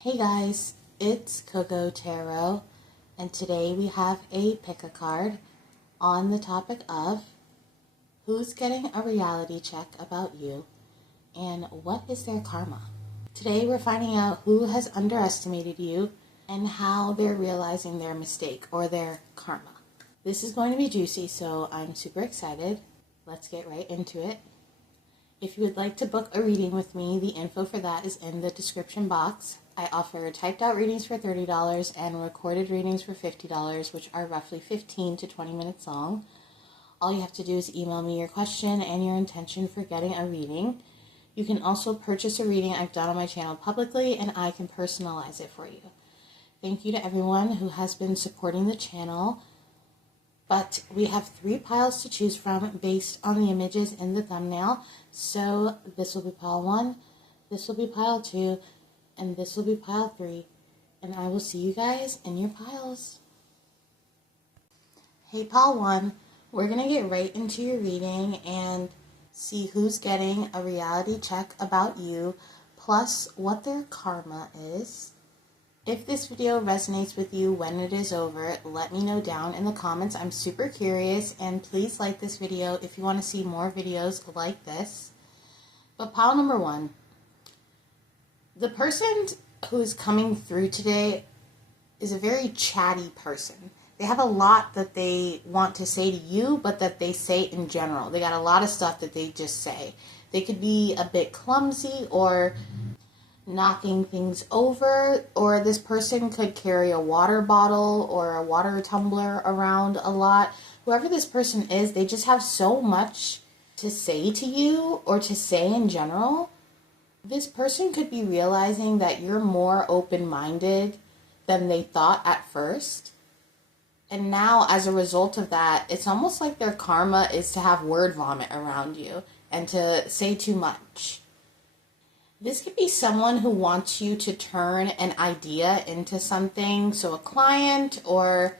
Hey guys, it's Coco Tarot, and today we have a pick-a-card on the topic of who's getting a reality check about you and what is their karma. Today we're finding out who has underestimated you and how they're realizing their mistake or their karma. This is going to be juicy, so I'm super excited. Let's get right into it. If you would like to book a reading with me, the info for that is in the description box. I offer typed out readings for $30 and recorded readings for $50, which are roughly 15 to 20 minutes long. All you have to do is email me your question and your intention for getting a reading. You can also purchase a reading I've done on my channel publicly, and I can personalize it for you. Thank you to everyone who has been supporting the channel. But we have 3 piles to choose from based on the images in the thumbnail. So this will be pile 1, this will be pile 2, and this will be pile 3. And I will see you guys in your piles. Hey pile 1, we're going to get right into your reading and see who's getting a reality check about you, plus what their karma is. If this video resonates with you when it is over, let me know down in the comments. I'm super curious, and please like this video if you want to see more videos like this. But pile number 1, the person who's coming through today is a very chatty person. They have a lot that they want to say to you, but that they say in general. They got a lot of stuff that they just say. They could be a bit clumsy or knocking things over, or this person could carry a water bottle or a water tumbler around a lot. Whoever this person is, they just have so much to say to you or to say in general. This person could be realizing that you're more open-minded than they thought at first. And now, as a result of that, it's almost like their karma is to have word vomit around you and to say too much. This could be someone who wants you to turn an idea into something, so a client, or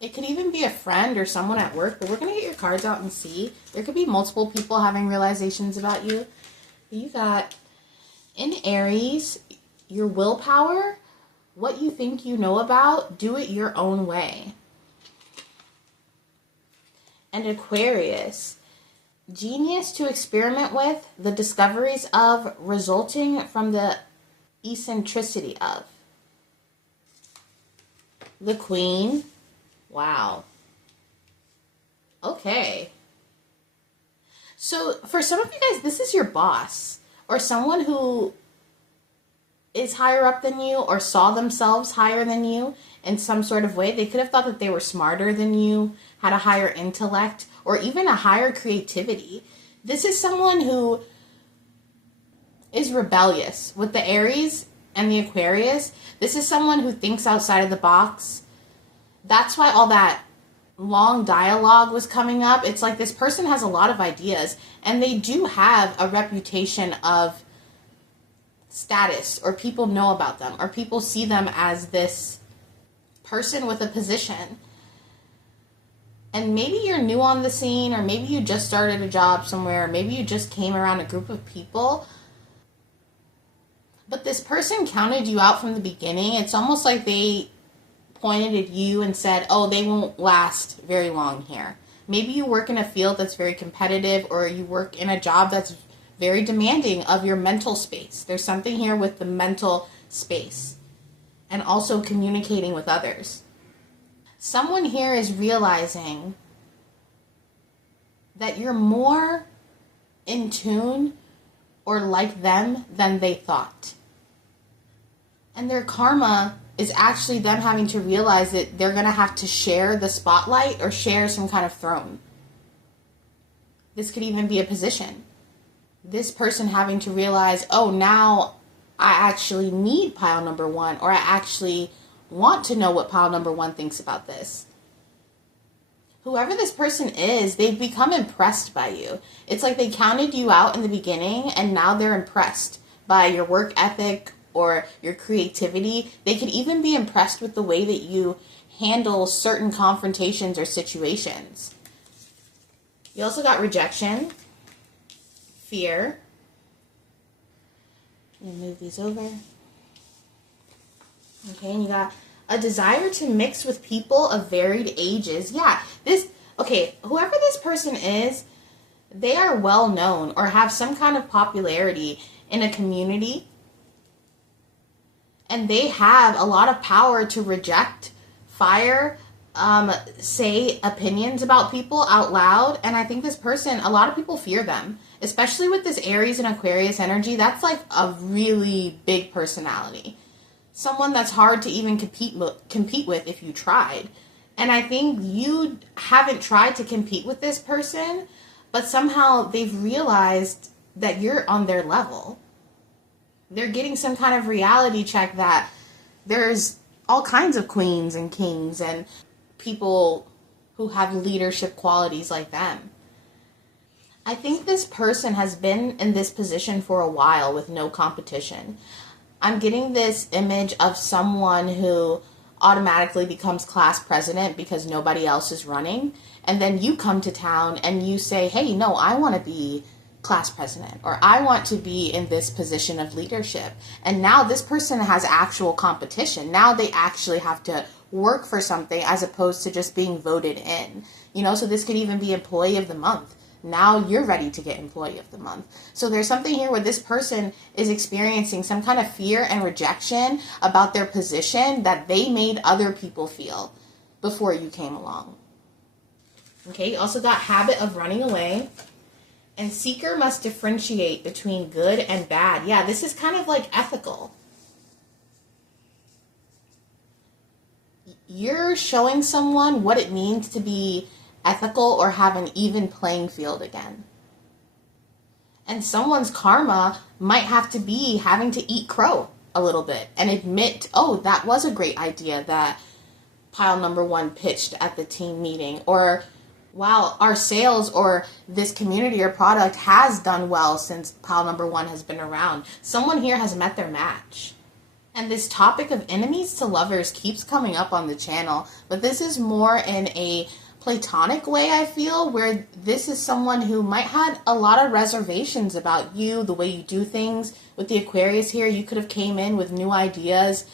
it could even be a friend or someone at work, but we're going to get your cards out and see. There could be multiple people having realizations about you. You got, in Aries, your willpower, what you think you know about, do it your own way. And Aquarius, genius to experiment with, the discoveries of, resulting from the eccentricity of. The Queen. Wow. Okay. So for some of you guys, this is your boss or someone who is higher up than you or saw themselves higher than you in some sort of way. They could have thought that they were smarter than you, had a higher intellect, or even a higher creativity. This is someone who is rebellious. With the Aries and the Aquarius, this is someone who thinks outside of the box. That's why all that long dialogue was coming up. It's like this person has a lot of ideas, and they do have a reputation of status, or people know about them, or people see them as this person with a position. And maybe you're new on the scene, or maybe you just started a job somewhere, or maybe you just came around a group of people. But this person counted you out from the beginning. It's almost like they pointed at you and said, oh, they won't last very long here. Maybe you work in a field that's very competitive, or you work in a job that's very demanding of your mental space. There's something here with the mental space and also communicating with others. Someone here is realizing that you're more in tune or like them than they thought. And their karma is actually them having to realize that they're going to have to share the spotlight or share some kind of throne. This could even be a position. This person having to realize, oh, now I actually need pile number 1, or I actually want to know what pile number 1 thinks about this. Whoever this person is, they've become impressed by you. It's like they counted you out in the beginning, and now they're impressed by your work ethic or your creativity. They could even be impressed with the way that you handle certain confrontations or situations. You also got rejection, fear. Let me move these over. Okay, and you got a desire to mix with people of varied ages. Yeah, whoever this person is, they are well known or have some kind of popularity in a community. And they have a lot of power to reject, fire, say opinions about people out loud. And I think this person, a lot of people fear them, especially with this Aries and Aquarius energy. That's like a really big personality. Someone that's hard to even compete with if you tried. And I think you haven't tried to compete with this person, but somehow they've realized that you're on their level. They're getting some kind of reality check that there's all kinds of queens and kings and people who have leadership qualities like them. I think this person has been in this position for a while with no competition. I'm getting this image of someone who automatically becomes class president because nobody else is running. And then you come to town and you say, hey, no, I want to be class president, or I want to be in this position of leadership. And now this person has actual competition. Now they actually have to work for something as opposed to just being voted in. So this could even be employee of the month. Now you're ready to get employee of the month. So there's something here where this person is experiencing some kind of fear and rejection about their position that they made other people feel before you came along. Okay, you also got habit of running away. And seeker must differentiate between good and bad. Yeah, this is kind of like ethical. You're showing someone what it means to be ethical or have an even playing field again. And someone's karma might have to be having to eat crow a little bit and admit, oh, that was a great idea that pile number one pitched at the team meeting. Or, wow, our sales or this community or product has done well since pile number one has been around. Someone here has met their match. And this topic of enemies to lovers keeps coming up on the channel, but this is more in a platonic way, I feel, where this is someone who might have a lot of reservations about you, the way you do things. With the Aquarius here, you could have came in with new ideas,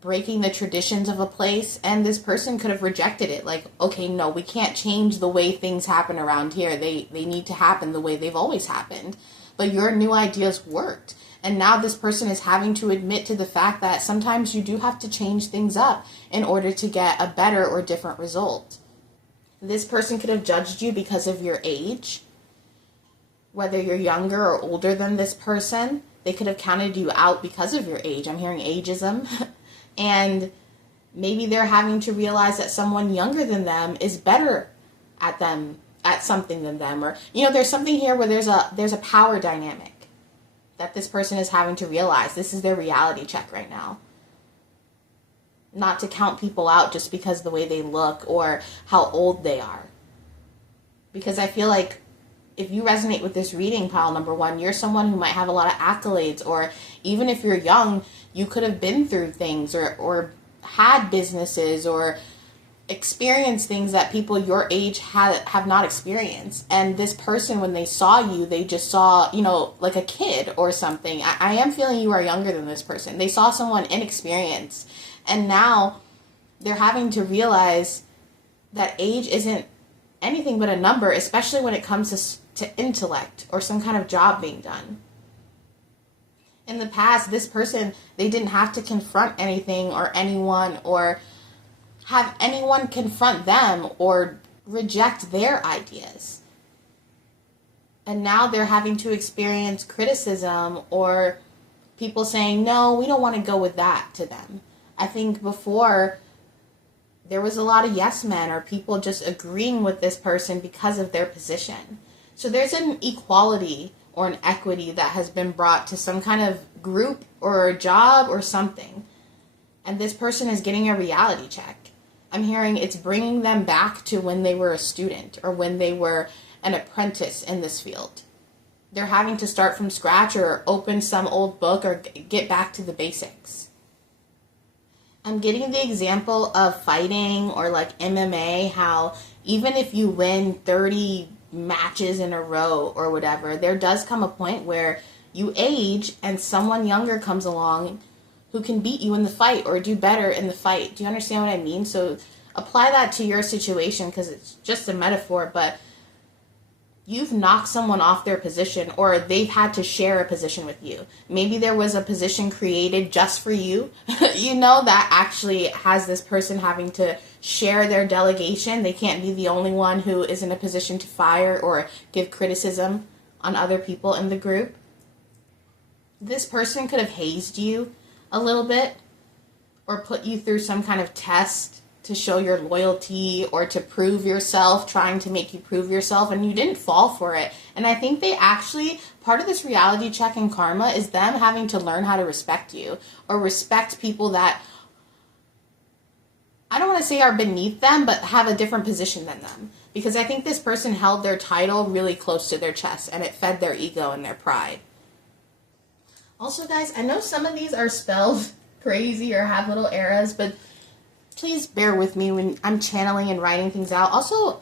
breaking the traditions of a place, and this person could have rejected it. Like, okay, no, we can't change the way things happen around here. They need to happen the way they've always happened. But your new ideas worked. And now this person is having to admit to the fact that sometimes you do have to change things up in order to get a better or different result. This person could have judged you because of your age. Whether you're younger or older than this person, they could have counted you out because of your age. I'm hearing ageism. And maybe they're having to realize that someone younger than them is better at something than them. Or, there's something here where there's a power dynamic that this person is having to realize. This is their reality check right now. Not to count people out just because of the way they look or how old they are. Because I feel like if you resonate with this reading, pile number one, you're someone who might have a lot of accolades, or even if you're young, you could have been through things or had businesses or experienced things that people your age have not experienced. And this person, when they saw you, they just saw, like a kid or something. I am feeling you are younger than this person. They saw someone inexperienced. And now they're having to realize that age isn't anything but a number, especially when it comes to intellect or some kind of job being done. In the past, this person, they didn't have to confront anything or anyone or have anyone confront them or reject their ideas. And now they're having to experience criticism or people saying, no, we don't want to go with that to them. I think before there was a lot of yes men or people just agreeing with this person because of their position. So there's an equality or an equity that has been brought to some kind of group or a job or something. And this person is getting a reality check. I'm hearing it's bringing them back to when they were a student or when they were an apprentice in this field. They're having to start from scratch or open some old book or get back to the basics. I'm getting the example of fighting or like MMA, how even if you win 30 matches in a row or whatever, there does come a point where you age and someone younger comes along who can beat you in the fight or do better in the fight. Do you understand what I mean? So apply that to your situation, because it's just a metaphor, but you've knocked someone off their position, or they've had to share a position with you. Maybe there was a position created just for you, that actually has this person having to share their delegation. They can't be the only one who is in a position to fire or give criticism on other people in the group. This person could have hazed you a little bit, or put you through some kind of test to show your loyalty or to prove yourself, trying to make you prove yourself, and you didn't fall for it. And I think they actually, part of this reality check in karma is them having to learn how to respect you, or respect people that, I don't want to say are beneath them, but have a different position than them. Because I think this person held their title really close to their chest, and it fed their ego and their pride. Also, guys, I know some of these are spelled crazy or have little errors, but please bear with me when I'm channeling and writing things out. Also,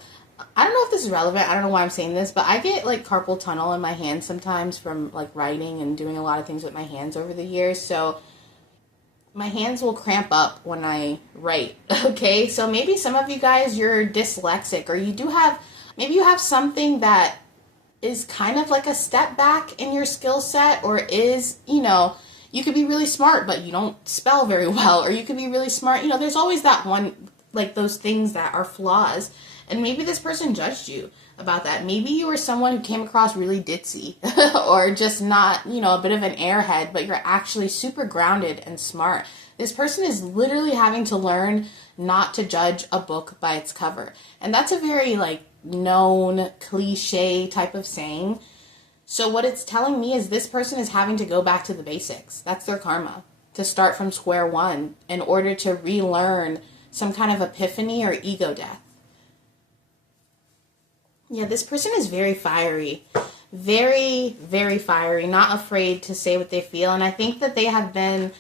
I don't know if this is relevant. I don't know why I'm saying this, but I get like carpal tunnel in my hands sometimes from like writing and doing a lot of things with my hands over the years. So my hands will cramp up when I write. Okay, so maybe some of you guys, you're dyslexic, or maybe you have something that is kind of like a step back in your skill set, or is, you could be really smart, but you don't spell very well, or you could be really smart. There's always that one, like those things that are flaws. And maybe this person judged you about that. Maybe you were someone who came across really ditzy or just not, a bit of an airhead, but you're actually super grounded and smart. This person is literally having to learn not to judge a book by its cover. And that's a very known cliche type of saying. So what it's telling me is this person is having to go back to the basics. That's their karma. To start from square one in order to relearn some kind of epiphany or ego death. Yeah, this person is very fiery. Very, very fiery. Not afraid to say what they feel. And I think that they have been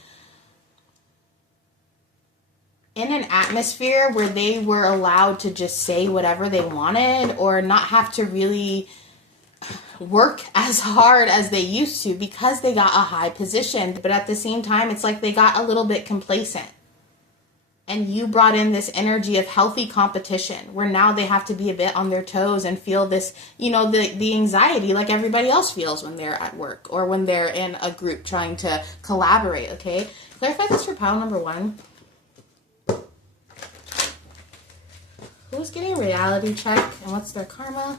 in an atmosphere where they were allowed to just say whatever they wanted, or not have to really work as hard as they used to because they got a high position. But at the same time, it's like they got a little bit complacent. And you brought in this energy of healthy competition, where now they have to be a bit on their toes and feel this, the anxiety like everybody else feels when they're at work or when they're in a group trying to collaborate, okay? Clarify this for pile number 1. Who's getting a reality check and what's their karma?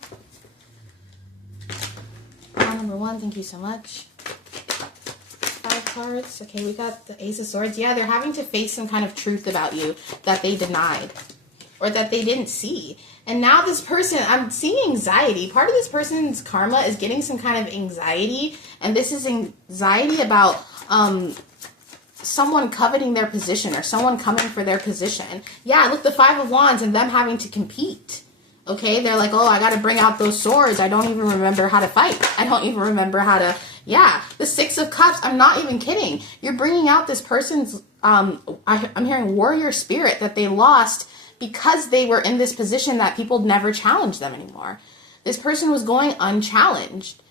Pile number 1, thank you so much. 5 cards. Okay, we got the Ace of Swords. Yeah, they're having to face some kind of truth about you that they denied or that they didn't see. And now this person, I'm seeing anxiety. Part of this person's karma is getting some kind of anxiety, and this is anxiety about someone coveting their position or someone coming for their position. Yeah, look, the 5 of Wands and them having to compete. Okay, they're like, oh, I got to bring out those swords. I don't even remember how to fight. I don't even remember how to, the 6 of Cups. I'm not even kidding. You're bringing out this person's, I'm hearing warrior spirit that they lost because they were in this position that people never challenged them anymore. This person was going unchallenged.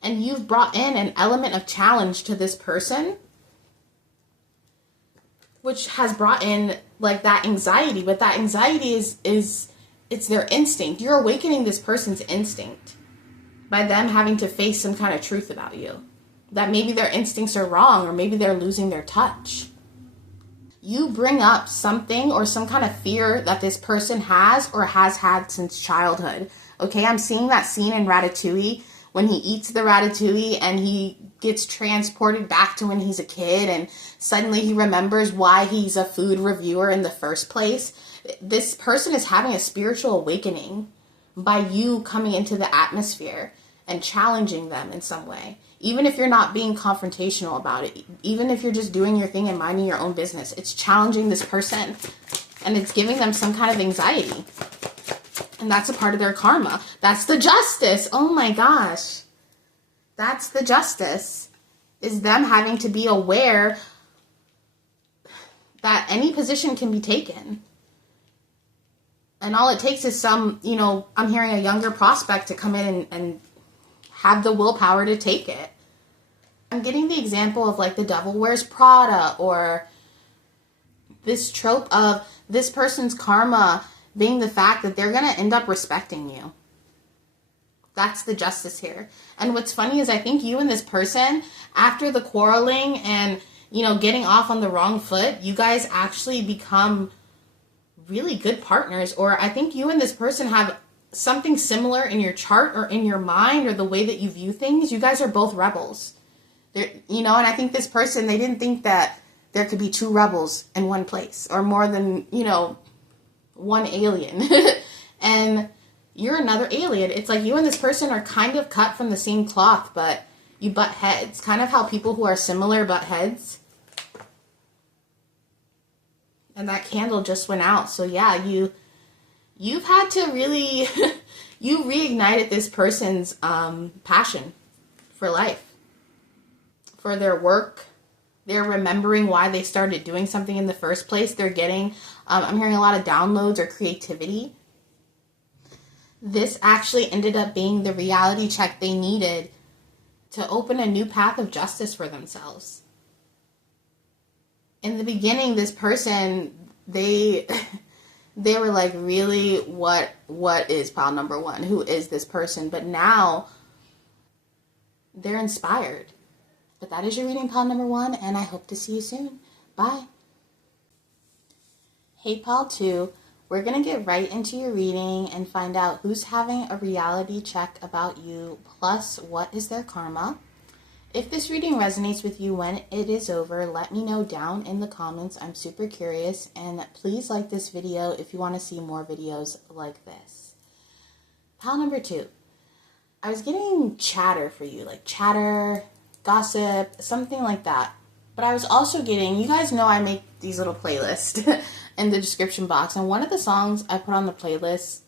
And you've brought in an element of challenge to this person, which has brought in like that anxiety. But that anxiety is it's their instinct. You're awakening this person's instinct by them having to face some kind of truth about you. That maybe their instincts are wrong, or maybe they're losing their touch. You bring up something or some kind of fear that this person has or has had since childhood. Okay, I'm seeing that scene in Ratatouille when he eats the ratatouille and he gets transported back to when he's a kid, and suddenly he remembers why he's a food reviewer in the first place. This person is having a spiritual awakening by you coming into the atmosphere and challenging them in some way. Even if you're not being confrontational about it, even if you're just doing your thing and minding your own business, it's challenging this person and it's giving them some kind of anxiety. And that's a part of their karma. That's the justice. Oh my gosh. That's the justice, is them having to be aware that any position can be taken. And all it takes is some, I'm hearing a younger prospect to come in and have the willpower to take it. I'm getting the example of like the devil wears Prada, or this trope of this person's karma being the fact that they're going to end up respecting you. That's the justice here. And what's funny is I think you and this person, after the quarreling and, getting off on the wrong foot, you guys actually become really good partners. Or I think you and this person have something similar in your chart or in your mind or the way that you view things. You guys are both rebels. And I think this person, they didn't think that there could be two rebels in one place or more than, one alien. And you're another alien. It's like you and this person are kind of cut from the same cloth, but you butt heads. Kind of how people who are similar butt heads. And that candle just went out. So yeah, you've had to really, you reignited this person's passion for life, for their work. They're remembering why they started doing something in the first place. They're getting, I'm hearing a lot of downloads or creativity. This actually ended up being the reality check they needed to open a new path of justice for themselves. In the beginning, this person, they were like, really, what is pile number one? Who is this person? But now they're inspired. But that is your reading, pile number one, and I hope to see you soon. Bye. Hey, pile two. We're going to get right into your reading and find out who's having a reality check about you, plus what is their karma. If this reading resonates with you when it is over, let me know down in the comments. I'm super curious, and please like this video if you want to see more videos like this. Pile number two. I was getting chatter for you, like chatter, gossip, something like that. But I was also getting, you guys know I make these little playlists in the description box, and one of the songs I put on the playlist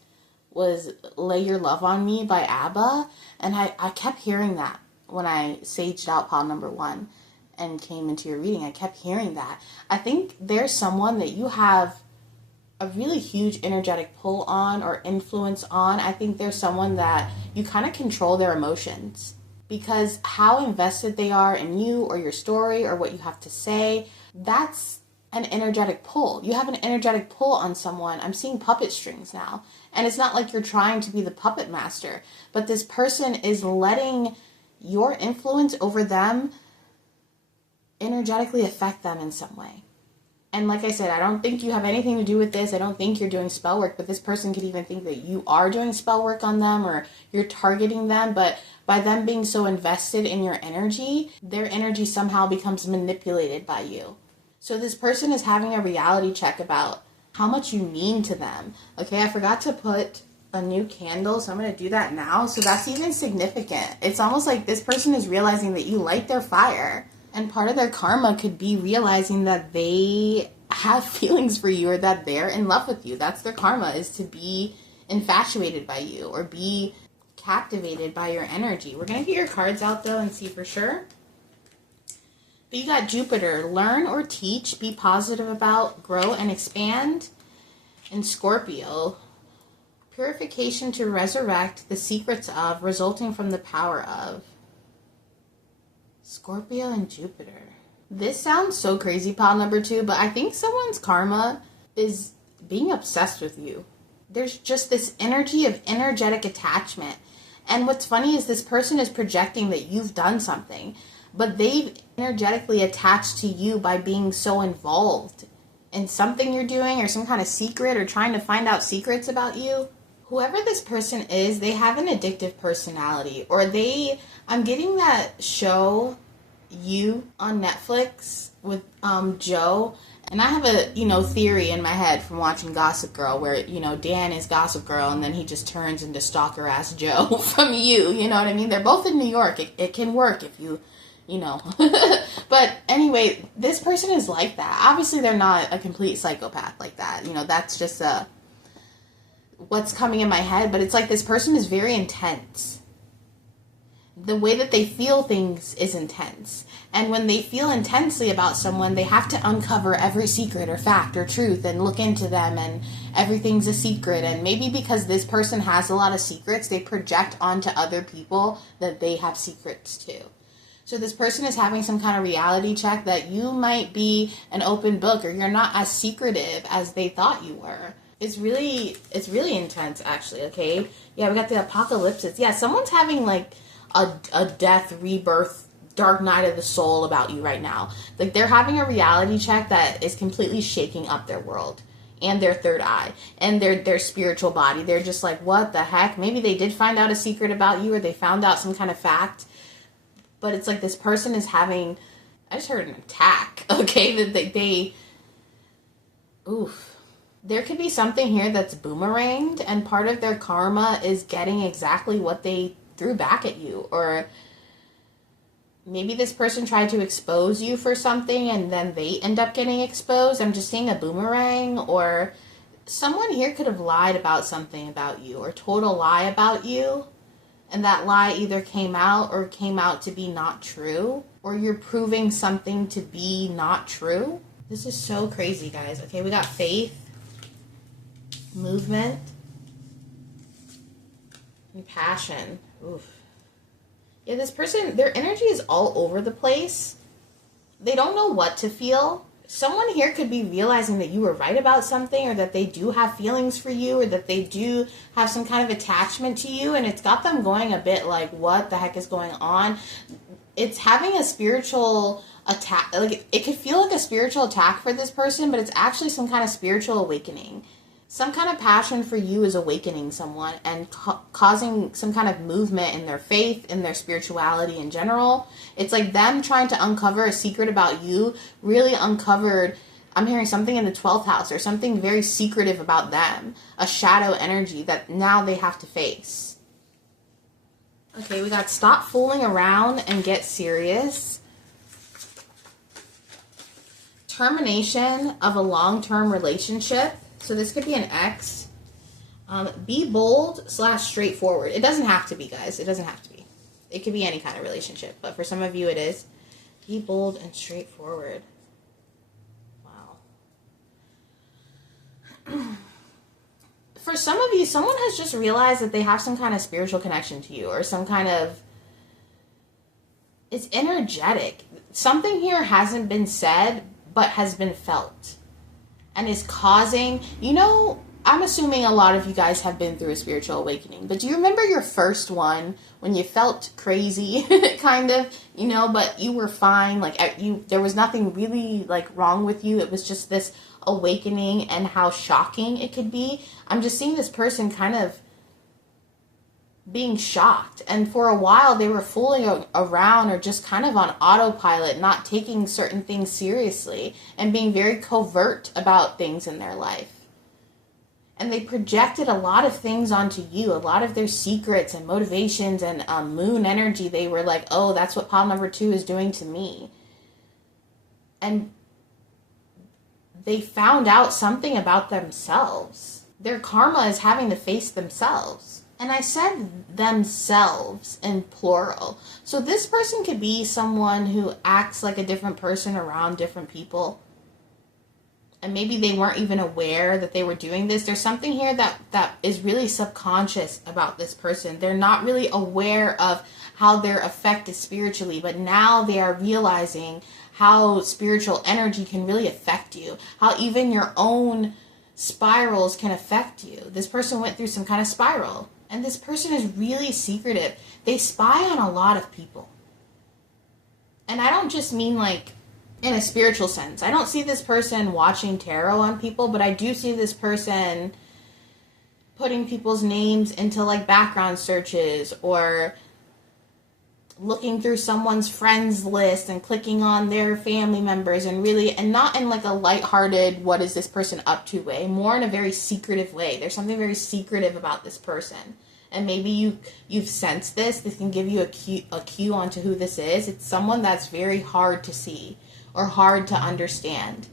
was Lay Your Love on Me by ABBA, and I kept hearing that when I saged out pile number one and came into your reading. I kept hearing that. I think there's someone that you have a really huge energetic pull on or influence on. I think there's someone that you kind of control their emotions, because how invested they are in you or your story or what you have to say, that's an energetic pull. You have an energetic pull on someone. I'm seeing puppet strings now. And it's not like you're trying to be the puppet master, but this person is letting your influence over them energetically affect them in some way. And like I said, I don't think you have anything to do with this. I don't think you're doing spell work, but this person could even think that you are doing spell work on them or you're targeting them. But by them being so invested in your energy, their energy somehow becomes manipulated by you. So this person is having a reality check about how much you mean to them. Okay, I forgot to put a new candle, so I'm going to do that now. So that's even significant. It's almost like this person is realizing that you light their fire. And part of their karma could be realizing that they have feelings for you or that they're in love with you. That's their karma, is to be infatuated by you or be captivated by your energy. We're going to get your cards out though and see for sure. But you got Jupiter, learn or teach, be positive about, grow and expand. And Scorpio, purification to resurrect, the secrets of, resulting from the power of. Scorpio and Jupiter. This sounds so crazy, pile number two, but I think someone's karma is being obsessed with you. There's just this energy of energetic attachment. And what's funny is this person is projecting that you've done something, but they've energetically attached to you by being so involved in something you're doing or some kind of secret or trying to find out secrets about you. Whoever this person is, they have an addictive personality, or I'm getting that show, You, on Netflix with Joe, and I have a, theory in my head from watching Gossip Girl where, Dan is Gossip Girl and then he just turns into stalker-ass Joe from You, you know what I mean? They're both in New York. It can work if you know. But anyway, this person is like that. Obviously, they're not a complete psychopath like that. That's just what's coming in my head, but it's like this person is very intense. The way that they feel things is intense. And when they feel intensely about someone, they have to uncover every secret or fact or truth and look into them, and everything's a secret. And maybe because this person has a lot of secrets, they project onto other people that they have secrets too. So this person is having some kind of reality check that you might be an open book, or you're not as secretive as they thought you were. It's really intense, actually, okay? Yeah, we got the apocalypse. Yeah, someone's having like a death, rebirth, dark night of the soul about you right now. Like, they're having a reality check that is completely shaking up their world and their third eye and their spiritual body. They're just like, what the heck? Maybe they did find out a secret about you, or they found out some kind of fact. But it's like this person is having, I just heard an attack, okay? That they oof. There could be something here that's boomeranged, and part of their karma is getting exactly what they threw back at you. Or maybe this person tried to expose you for something and then they end up getting exposed. I'm just seeing a boomerang. Or someone here could have lied about something about you, or told a lie about you, and that lie either came out or came out to be not true, or you're proving something to be not true. This is so crazy, guys. Okay, we got faith, movement, and passion. Oof. Yeah, this person, their energy is all over the place. They don't know what to feel. Someone here could be realizing that you were right about something, or that they do have feelings for you, or that they do have some kind of attachment to you, and it's got them going a bit like, what the heck is going on? It's having a spiritual attack. Like, it could feel like a spiritual attack for this person, but it's actually some kind of spiritual awakening. Some kind of passion for you is awakening someone and causing some kind of movement in their faith, in their spirituality in general. It's like them trying to uncover a secret about you, really uncovered, I'm hearing something in the 12th house, or something very secretive about them, a shadow energy that now they have to face. Okay, we got stop fooling around and get serious. Termination of a long-term relationship. So this could be an ex. Be bold / straightforward. It doesn't have to be, guys. It doesn't have to be. It could be any kind of relationship, but for some of you it is. Be bold and straightforward. Wow. For some of you, someone has just realized that they have some kind of spiritual connection to you, or some kind of, it's energetic. Something here hasn't been said, but has been felt. And is causing, I'm assuming a lot of you guys have been through a spiritual awakening, but do you remember your first one when you felt crazy, kind of, but you were fine, like there was nothing really like wrong with you, it was just this awakening, and how shocking it could be. I'm just seeing this person kind of being shocked, and for a while they were fooling around, or just kind of on autopilot, not taking certain things seriously, and being very covert about things in their life. And they projected a lot of things onto you, a lot of their secrets and motivations and moon energy. They were like, oh, that's what pile number 2 is doing to me. And they found out something about themselves. Their karma is having to face themselves. And I said themselves in plural. So this person could be someone who acts like a different person around different people. And maybe they weren't even aware that they were doing this. There's something here that is really subconscious about this person. They're not really aware of how they're affected spiritually, but now they are realizing how spiritual energy can really affect you. How even your own spirals can affect you. This person went through some kind of spiral. And this person is really secretive. They spy on a lot of people. And I don't just mean like in a spiritual sense. I don't see this person watching tarot on people, but I do see this person putting people's names into like background searches, or looking through someone's friends list and clicking on their family members, and not in like a lighthearted, what is this person up to way, more in a very secretive way. There's something very secretive about this person. And maybe you've sensed this. This can give you a cue onto who this is. It's someone that's very hard to see or hard to understand,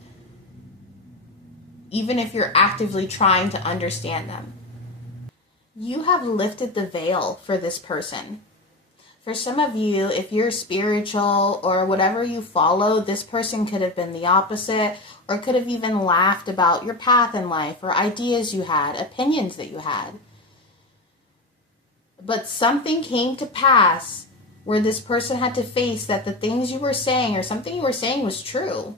even if you're actively trying to understand them. You have lifted the veil for this person. For some of you, if you're spiritual or whatever you follow, this person could have been the opposite, or could have even laughed about your path in life, or ideas you had, opinions that you had. But something came to pass where this person had to face that the things you were saying or something you were saying was true.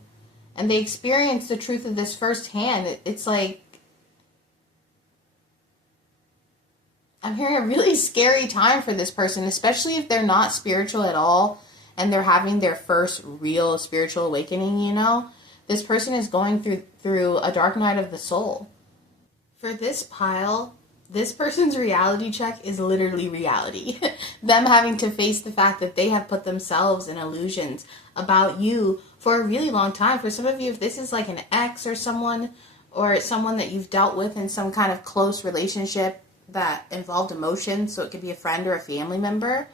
And they experienced the truth of this firsthand. It's like, I'm hearing a really scary time for this person, especially if they're not spiritual at all and they're having their first real spiritual awakening, you know? This person is going through a dark night of the soul. For this pile, this person's reality check is literally reality. Them having to face the fact that they have put themselves in illusions about you for a really long time. For some of you, if this is like an ex or someone that you've dealt with in some kind of close relationship that involved emotion, so it could be a friend or a family member,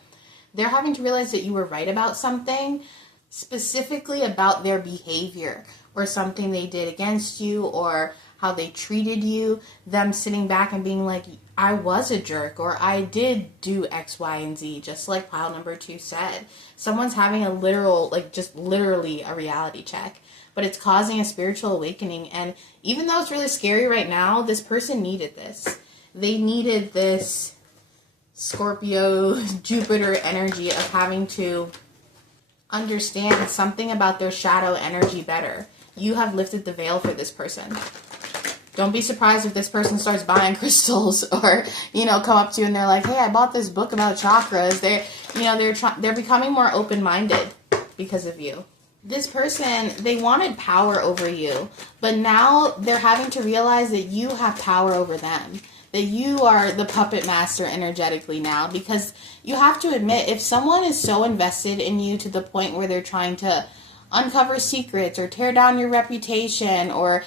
they're having to realize that you were right about something, specifically about their behavior or something they did against you or how they treated you, them sitting back and being like, I was a jerk, or I did do X, Y, and Z, just like pile number 2 said. Someone's having a literal, like just literally a reality check, but it's causing a spiritual awakening. And even though it's really scary right now, this person needed this. They needed this Scorpio, Jupiter energy of having to understand something about their shadow energy better. You have lifted the veil for this person. Don't be surprised if this person starts buying crystals or, come up to you and they're like, hey, I bought this book about chakras. They're becoming more open-minded because of you. This person, they wanted power over you, but now they're having to realize that you have power over them, that you are the puppet master energetically now, because you have to admit, if someone is so invested in you to the point where they're trying to uncover secrets or tear down your reputation or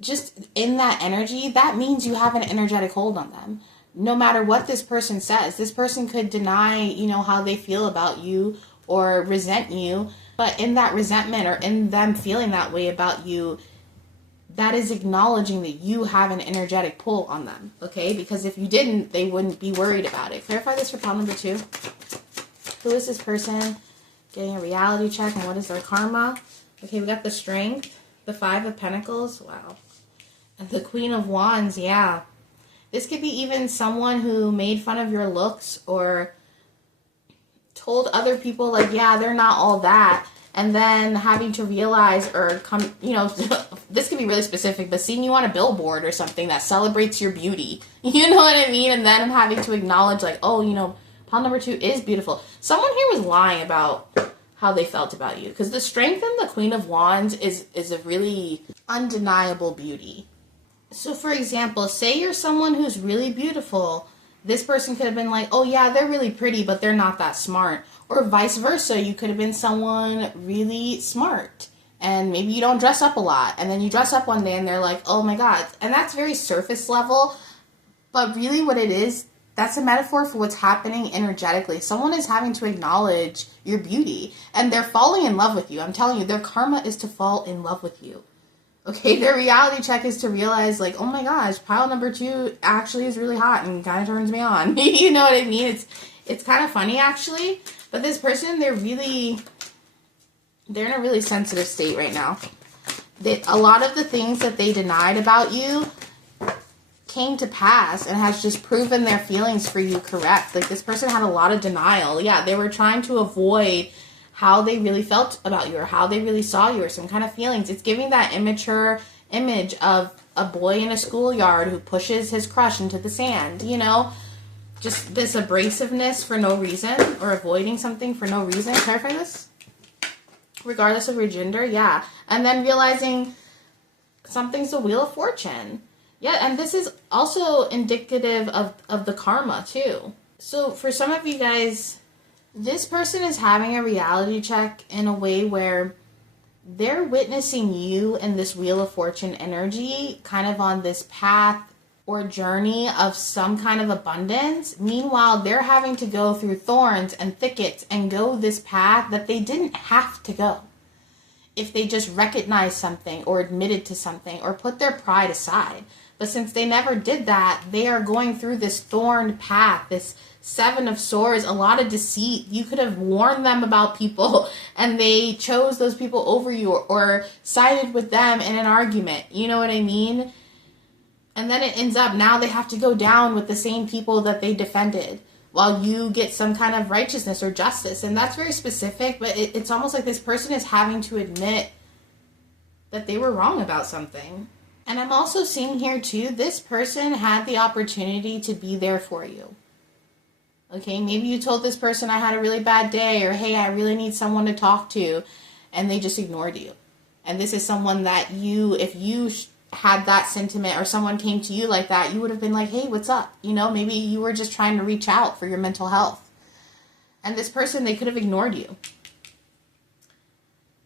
just in that energy, that means you have an energetic hold on them. No matter what this person says, this person could deny, how they feel about you or resent you. But in that resentment or in them feeling that way about you, that is acknowledging that you have an energetic pull on them, okay? Because if you didn't, they wouldn't be worried about it. Clarify this for pile number 2. Who is this person getting a reality check and what is their karma? Okay, we got the Strength, the 5 of Pentacles, wow. And the Queen of Wands, yeah. This could be even someone who made fun of your looks or told other people, like, yeah, they're not all that. And then having to realize or come, this could be really specific, but seeing you on a billboard or something that celebrates your beauty. You know what I mean? And then having to acknowledge, like, oh, pile number 2 is beautiful. Someone here was lying about how they felt about you. Because the Strength and the Queen of Wands is a really undeniable beauty. So, for example, say you're someone who's really beautiful. This person could have been like, oh, yeah, they're really pretty, but they're not that smart. Or vice versa. You could have been someone really smart. And maybe you don't dress up a lot. And then you dress up one day and they're like, oh, my God. And that's very surface level. But really what it is, that's a metaphor for what's happening energetically. Someone is having to acknowledge your beauty. And they're falling in love with you. I'm telling you, their karma is to fall in love with you. Okay, their reality check is to realize, like, oh my gosh, pile number 2 actually is really hot and kind of turns me on. You know what I mean? It's kind of funny, actually. But this person, they're in a really sensitive state right now. A lot of the things that they denied about you came to pass and has just proven their feelings for you correct. Like, this person had a lot of denial. Yeah, they were trying to avoid how they really felt about you or how they really saw you or some kind of feelings. It's giving that immature image of a boy in a schoolyard who pushes his crush into the sand, just this abrasiveness for no reason or avoiding something for no reason. Clarify this? Regardless of your gender, yeah. And then realizing something's the Wheel of Fortune. Yeah, and this is also indicative of the karma too. So for some of you guys, this person is having a reality check in a way where they're witnessing you in this Wheel of Fortune energy, kind of on this path or journey of some kind of abundance. Meanwhile, they're having to go through thorns and thickets and go this path that they didn't have to go if they just recognized something or admitted to something or put their pride aside. But since they never did that, they are going through this thorned path, this 7 of Swords, a lot of deceit. You could have warned them about people and they chose those people over you or sided with them in an argument. You know what I mean? And then it ends up now they have to go down with the same people that they defended. while you get some kind of righteousness or justice. And that's very specific, but it's almost like this person is having to admit that they were wrong about something. And I'm also seeing here too, this person had the opportunity to be there for you. Okay, maybe you told this person I had a really bad day, or hey, I really need someone to talk to, and they just ignored you. And this is someone that if you had that sentiment, or someone came to you like that, you would have been like, hey, what's up? Maybe you were just trying to reach out for your mental health. And this person, they could have ignored you.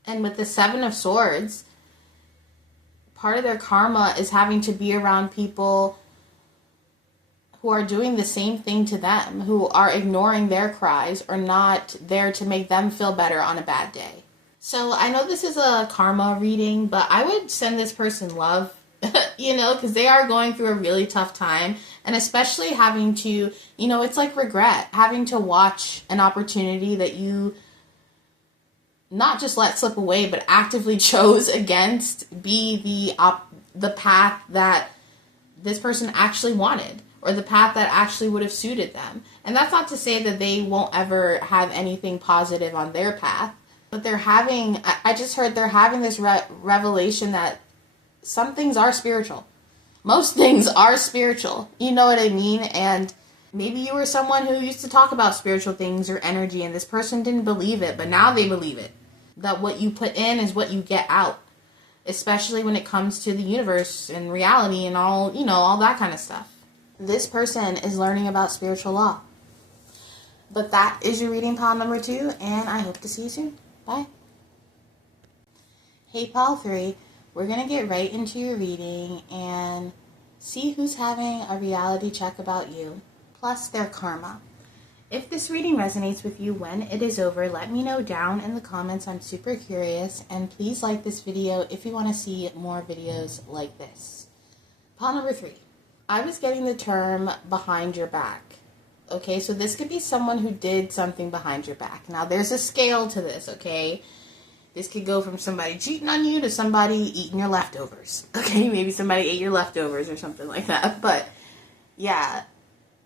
And with the Seven of Swords, part of their karma is having to be around people who are doing the same thing to them, who are ignoring their cries or not there to make them feel better on a bad day. So I know this is a karma reading, but I would send this person love, because they are going through a really tough time. And especially having to, it's like regret, having to watch an opportunity that you not just let slip away, but actively chose against be the path that this person actually wanted, or the path that actually would have suited them. And that's not to say that they won't ever have anything positive on their path, but I just heard they're having this revelation that some things are spiritual. Most things are spiritual. You know what I mean? And maybe you were someone who used to talk about spiritual things or energy, and this person didn't believe it, but now they believe it. That what you put in is what you get out. Especially when it comes to the universe and reality and all, all that kind of stuff. This person is learning about spiritual law. But that is your reading, pile number 2, and I hope to see you soon. Bye. Hey, pile 3, we're going to get right into your reading and see who's having a reality check about you, plus their karma. If this reading resonates with you when it is over, let me know down in the comments. I'm super curious, and please like this video if you want to see more videos like this. Pile number 3. I was getting the term behind your back. Okay, so this could be someone who did something behind your back. Now, there's a scale to this, okay? This could go from somebody cheating on you to somebody eating your leftovers. Okay, maybe somebody ate your leftovers or something like that. But, yeah,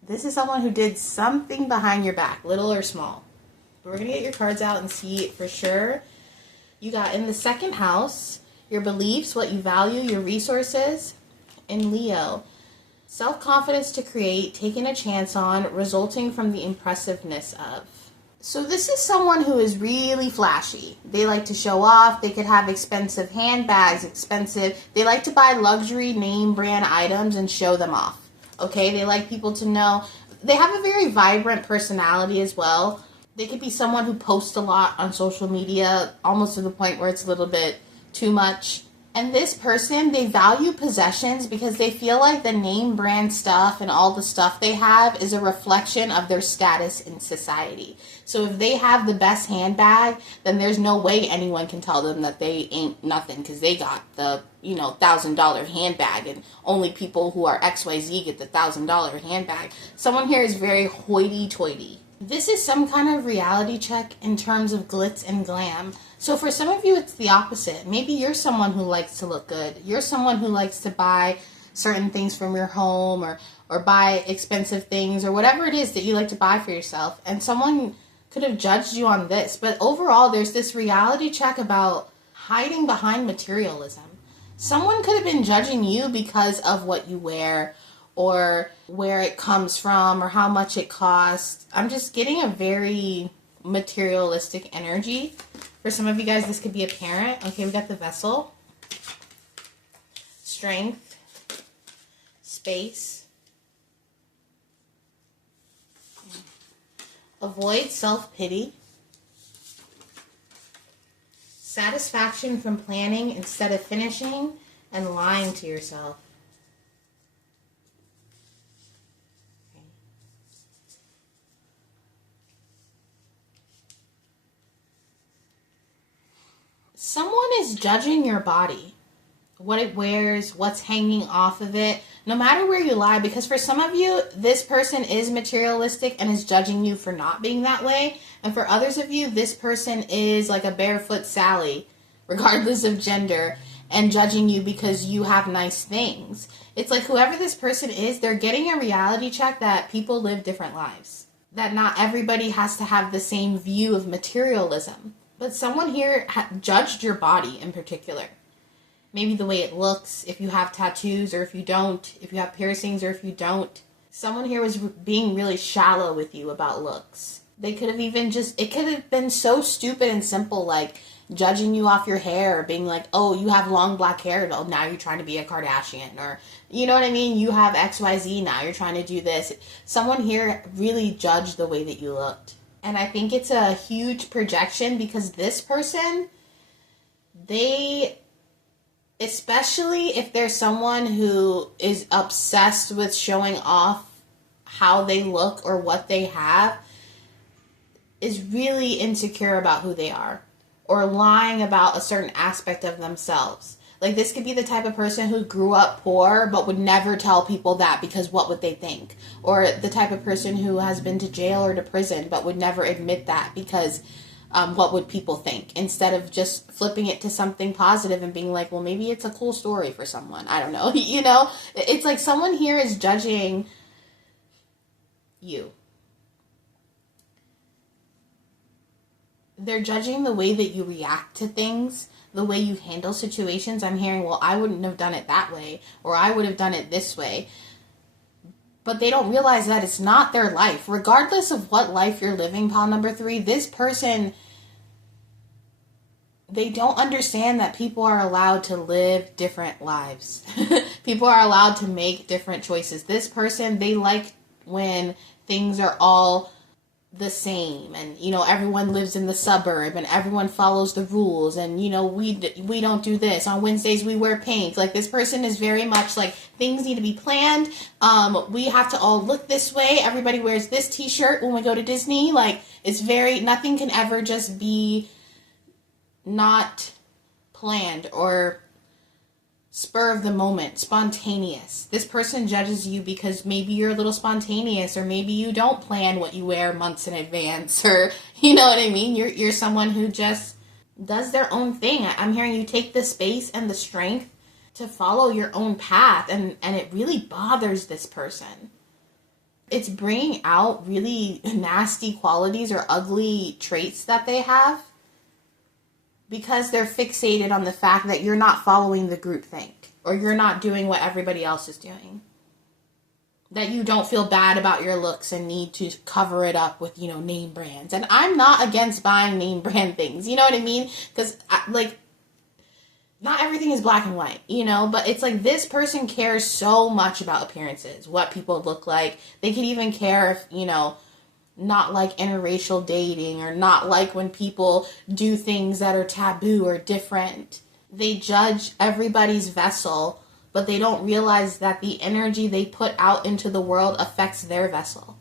this is someone who did something behind your back, little or small. We're going to get your cards out and see it for sure. You got in the second house, your beliefs, what you value, your resources. In Leo, self-confidence to create, taking a chance on, resulting from the impressiveness of. So this is someone who is really flashy. They like to show off. They could have expensive handbags, they like to buy luxury name brand items and show them off. Okay, they like people to know. They have a very vibrant personality as well. They could be someone who posts a lot on social media, almost to the point where it's a little bit too much. And this person, they value possessions because they feel like the name brand stuff and all the stuff they have is a reflection of their status in society. So if they have the best handbag, then there's no way anyone can tell them that they ain't nothing because they got the, $1,000 handbag, and only people who are XYZ get the $1,000 handbag. Someone here is very hoity-toity. This is some kind of reality check in terms of glitz and glam. So for some of you, it's the opposite. Maybe you're someone who likes to look good. You're someone who likes to buy certain things from your home or buy expensive things or whatever it is that you like to buy for yourself. And someone could have judged you on this. But overall, there's this reality check about hiding behind materialism. Someone could have been judging you because of what you wear or where it comes from or how much it costs. I'm just getting a very materialistic energy. For some of you guys, this could be a parent. Okay, we got the Vessel, Strength, Space. Avoid self-pity. Satisfaction from planning instead of finishing, and lying to yourself. Okay. Someone is judging your body, what it wears, what's hanging off of it, no matter where you lie, because for some of you, this person is materialistic and is judging you for not being that way. And for others of you, this person is like a barefoot Sally, regardless of gender, and judging you because you have nice things. It's like whoever this person is, they're getting a reality check that people live different lives. that not everybody has to have the same view of materialism. But someone here judged your body in particular. Maybe the way it looks, if you have tattoos or if you don't, if you have piercings or if you don't. Someone here was being really shallow with you about looks. They could have even it could have been so stupid and simple, like judging you off your hair, or being like, oh, you have long black hair, oh, now you're trying to be a Kardashian, or, you know what I mean? You have XYZ, now you're trying to do this. Someone here really judged the way that you looked. And I think it's a huge projection because this person, especially if there's someone who is obsessed with showing off how they look or what they have, is really insecure about who they are or lying about a certain aspect of themselves. Like, this could be the type of person who grew up poor but would never tell people that because what would they think? Or the type of person who has been to jail or to prison but would never admit that because what would people think? Instead of just flipping it to something positive and being like, well, maybe it's a cool story for someone. I don't know. You know, it's like someone here is judging you. They're judging the way that you react to things, the way you handle situations. I'm hearing, well, I wouldn't have done it that way, or I would have done it this way. But they don't realize that it's not their life. Regardless of what life you're living, pile number 3, this person, they don't understand that people are allowed to live different lives. People are allowed to make different choices. This person, they like when things are all the same, and you know, everyone lives in the suburb and everyone follows the rules, and you know, we don't do this on Wednesdays, we wear pink. Like, this person is very much like, things need to be planned, we have to all look this way, everybody wears this t-shirt when we go to Disney. Like, it's very, nothing can ever just be not planned or spur of the moment, spontaneous. This person judges you because maybe you're a little spontaneous, or maybe you don't plan what you wear months in advance, or you know what I mean? You're someone who just does their own thing. I'm hearing you take the space and the strength to follow your own path, and it really bothers this person. It's bringing out really nasty qualities or ugly traits that they have, because they're fixated on the fact that you're not following the group think, or you're not doing what everybody else is doing. That you don't feel bad about your looks and need to cover it up with, you know, name brands. And I'm not against buying name brand things, you know what I mean? Because, like, not everything is black and white, you know? But it's like, this person cares so much about appearances, what people look like. They could even care if, you know, not like interracial dating, or not like when people do things that are taboo or different. They judge everybody's vessel, but they don't realize that the energy they put out into the world affects their vessel,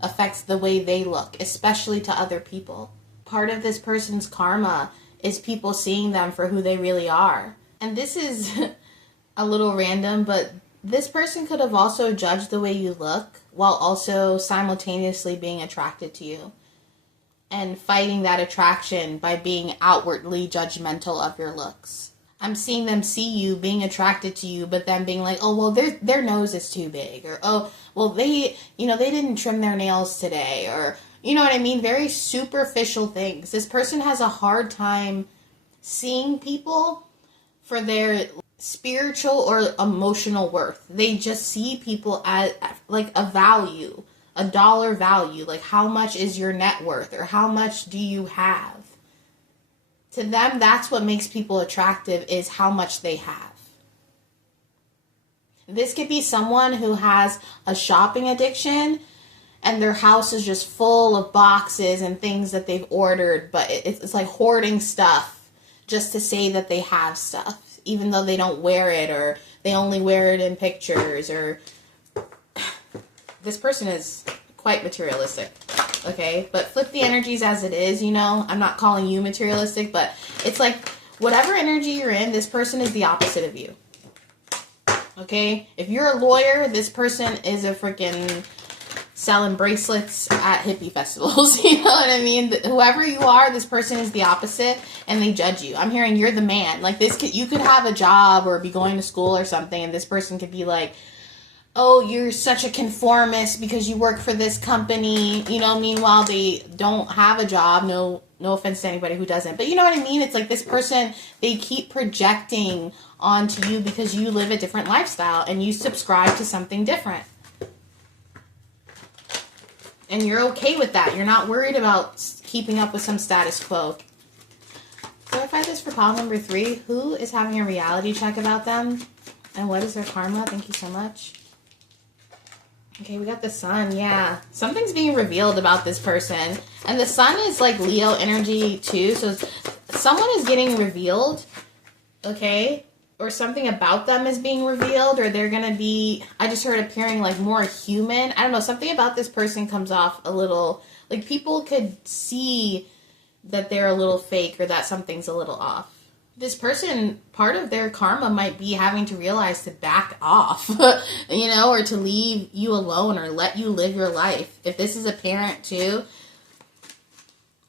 affects the way they look, especially to other people. Part of this person's karma is people seeing them for who they really are. And this is a little random, but this person could have also judged the way you look while also simultaneously being attracted to you, and fighting that attraction by being outwardly judgmental of your looks. I'm seeing them see you, being attracted to you, but then being like, oh, well, their nose is too big, or, oh, well, they didn't trim their nails today, or, you know what I mean? Very superficial things. This person has a hard time seeing people for their spiritual or emotional worth. They just see people as like a value, a dollar value. Like, how much is your net worth, or how much do you have? To them, that's what makes people attractive, is how much they have. This could be someone who has a shopping addiction and their house is just full of boxes and things that they've ordered, but it's like hoarding stuff just to say that they have stuff, even though they don't wear it, or they only wear it in pictures, or this person is quite materialistic, okay? But flip the energies as it is, you know? I'm not calling you materialistic, but it's like, whatever energy you're in, this person is the opposite of you, okay? If you're a lawyer, this person is a freaking selling bracelets at hippie festivals, you know what I mean? Whoever you are, this person is the opposite, and they judge you. I'm hearing you're the man. Like, you could have a job or be going to school or something, and this person could be like, oh, you're such a conformist because you work for this company, you know, meanwhile they don't have a job. No offense to anybody who doesn't, but you know what I mean? It's like this person, they keep projecting onto you because you live a different lifestyle and you subscribe to something different. And you're okay with that. You're not worried about keeping up with some status quo. Clarify this for pile number 3. Who is having a reality check about them? And what is their karma? Thank you so much. Okay, we got the sun. Yeah. Something's being revealed about this person. And the sun is like Leo energy too. So someone is getting revealed. Okay. Or something about them is being revealed. Or they're going to be, I just heard appearing like more human. I don't know. Something about this person comes off a little, like people could see that they're a little fake or that something's a little off. This person, part of their karma might be having to realize to back off, you know, or to leave you alone or let you live your life. If this is a parent too,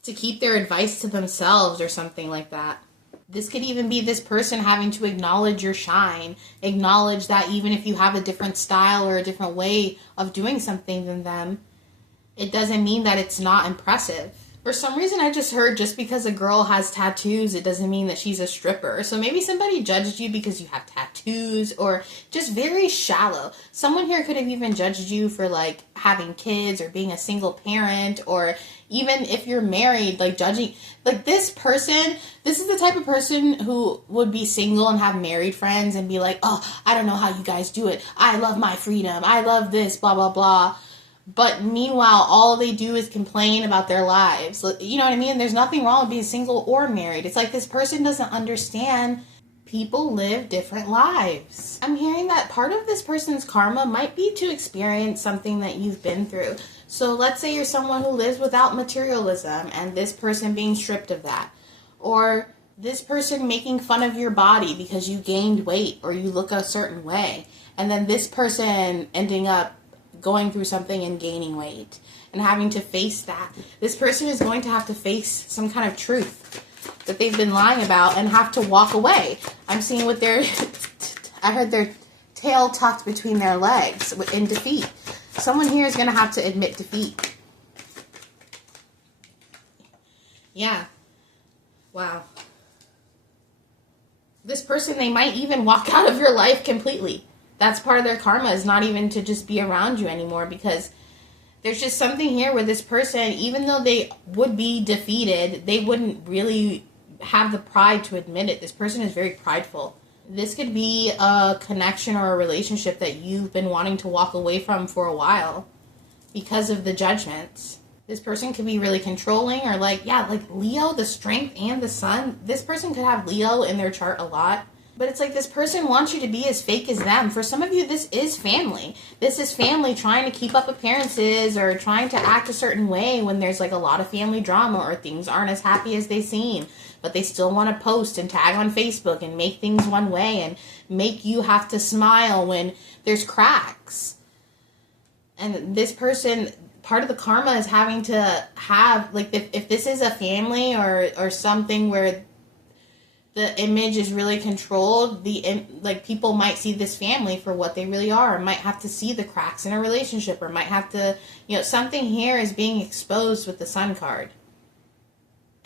to keep their advice to themselves or something like that. This could even be this person having to acknowledge your shine, acknowledge that even if you have a different style or a different way of doing something than them, it doesn't mean that it's not impressive. For some reason, I just heard just because a girl has tattoos, it doesn't mean that she's a stripper. So maybe somebody judged you because you have tattoos or just very shallow. Someone here could have even judged you for like having kids or being a single parent, or even if you're married, like judging. Like this person, this is the type of person who would be single and have married friends and be like, oh, I don't know how you guys do it. I love my freedom. I love this, blah, blah, blah. But meanwhile, all they do is complain about their lives. You know what I mean? There's nothing wrong with being single or married. It's like this person doesn't understand people live different lives. I'm hearing that part of this person's karma might be to experience something that you've been through. So let's say you're someone who lives without materialism and this person being stripped of that. Or this person making fun of your body because you gained weight or you look a certain way. And then this person ending up going through something and gaining weight and having to face that. This person is going to have to face some kind of truth that they've been lying about and have to walk away. I'm seeing with their, I heard their tail tucked between their legs in defeat. Someone here is going to have to admit defeat. Yeah. Wow. This person, they might even walk out of your life completely. That's part of their karma, is not even to just be around you anymore, because there's just something here where this person, even though they would be defeated, they wouldn't really have the pride to admit it. This person is very prideful. This could be a connection or a relationship that you've been wanting to walk away from for a while because of the judgments. This person could be really controlling, or like Leo, the strength and the sun. This person could have Leo in their chart a lot. But it's like this person wants you to be as fake as them. For some of you, this is family. This is family trying to keep up appearances or trying to act a certain way when there's like a lot of family drama or things aren't as happy as they seem. But they still want to post and tag on Facebook and make things one way and make you have to smile when there's cracks. And this person, part of the karma is having to have, like, if this is a family or something where the image is really controlled, people might see this family for what they really are, or might have to see the cracks in a relationship, or might have to, something here is being exposed with the Sun card.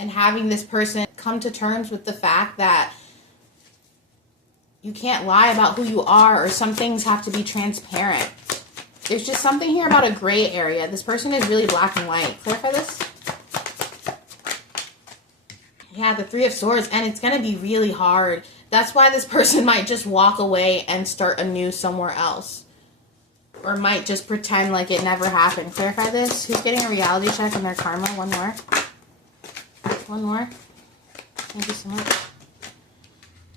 And having this person come to terms with the fact that you can't lie about who you are, or some things have to be transparent. There's just something here about a gray area. This person is really black and white. Clarify this. Yeah, the Three of Swords, and it's going to be really hard. That's why this person might just walk away and start anew somewhere else. Or might just pretend like it never happened. Clarify this. Who's getting a reality check on their karma? One more. One more. Thank you so much.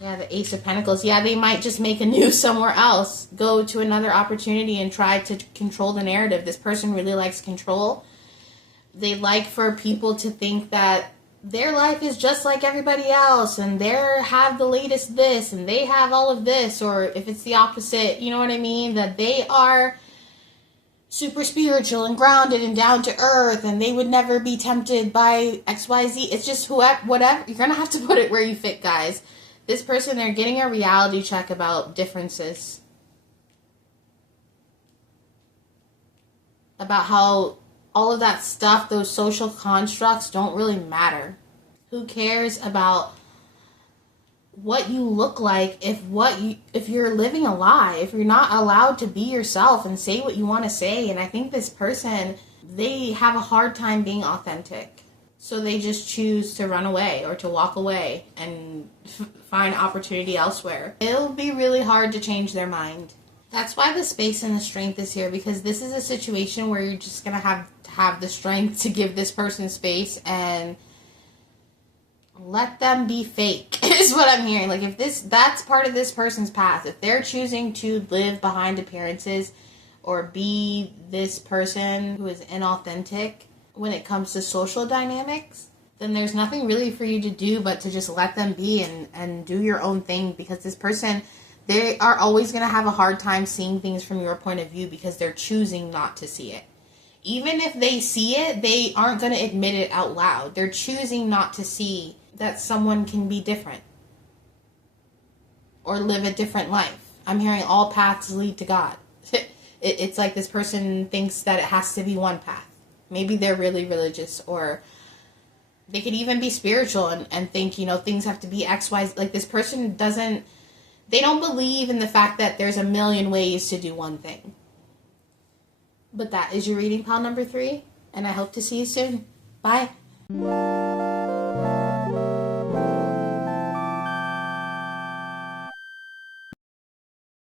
Yeah, the Ace of Pentacles. Yeah, they might just make anew somewhere else. Go to another opportunity and try to control the narrative. This person really likes control. They like for people to think that their life is just like everybody else, and they have the latest this, and they have all of this, or if it's the opposite, you know what I mean? That they are super spiritual and grounded and down to earth, and they would never be tempted by XYZ. It's just whatever. You're going to have to put it where you fit, guys. This person, they're getting a reality check about differences. about how all of that stuff, those social constructs, don't really matter. Who cares about what you look like if you're living a lie, if you're not allowed to be yourself and say what you want to say? And I think this person, they have a hard time being authentic. So they just choose to run away or to walk away and find opportunity elsewhere. It'll be really hard to change their mind. That's why the space and the strength is here, because this is a situation where you're just going to have the strength to give this person space and let them be fake is what I'm hearing. Like, if that's part of this person's path, if they're choosing to live behind appearances or be this person who is inauthentic when it comes to social dynamics, then there's nothing really for you to do but to just let them be and do your own thing, because this person, they are always going to have a hard time seeing things from your point of view because they're choosing not to see it. Even if they see it, they aren't going to admit it out loud. They're choosing not to see that someone can be different or live a different life. I'm hearing all paths lead to God. It's like this person thinks that it has to be one path. Maybe they're really religious, or they could even be spiritual and think, things have to be X, Y. Like, this person they don't believe in the fact that there's a million ways to do one thing. But that is your reading, pile number 3, and I hope to see you soon. Bye.